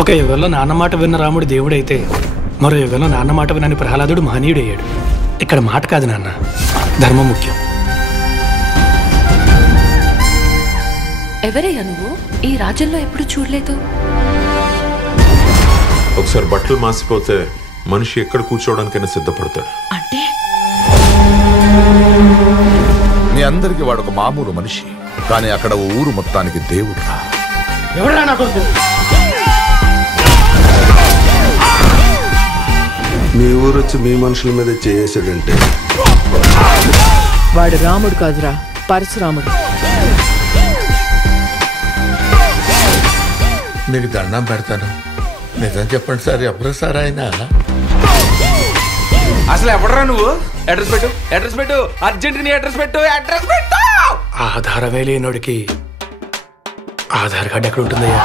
ఒక యుగంలో నాన్న మాట విన్న రాముడు దేవుడైతే మరో యుగంలో నాన్న మాట వినని ప్రహ్లాదుడు మహనీయుడయ్యాడు. ఇక్కడ మాట కాదు నాన్న, ధర్మం ముఖ్యం. ఎవరయ్యా నువ్వు? ఈ రాజ్యంలో ఎప్పుడు చూడలేదు. ఒకసారి బట్టలు మాసిపోతే మనిషి ఎక్కడ కూర్చోవడానికైనా సిద్ధపడతాడు. అంటే మీ అందరికి వాడొక మామూలు మనిషి, కానీ అక్కడ ఊరు మొత్తానికి దేవుడు. ఎవరా నా కొడుకు? మీ ఊరు వచ్చి మీ మనుషుల మీద చేసాడంటే వాడు రాముడు కాదురా, పరశురాముడు. మీకు దండం పెడతాను, నిజం చెప్పండి సార్, ఎవరు సార్ ఆయన? అసలు ఎవడరా నువ్వు? అడ్రస్ పెట్టు, అడ్రస్ పెట్టు, అర్జెంట్ నీ అడ్రస్ పెట్టు, అడ్రస్ పెట్టు. ఆధారమే లేనోడికి ఆధార్ కార్డు ఎక్కడ ఉంటుందయ్యా?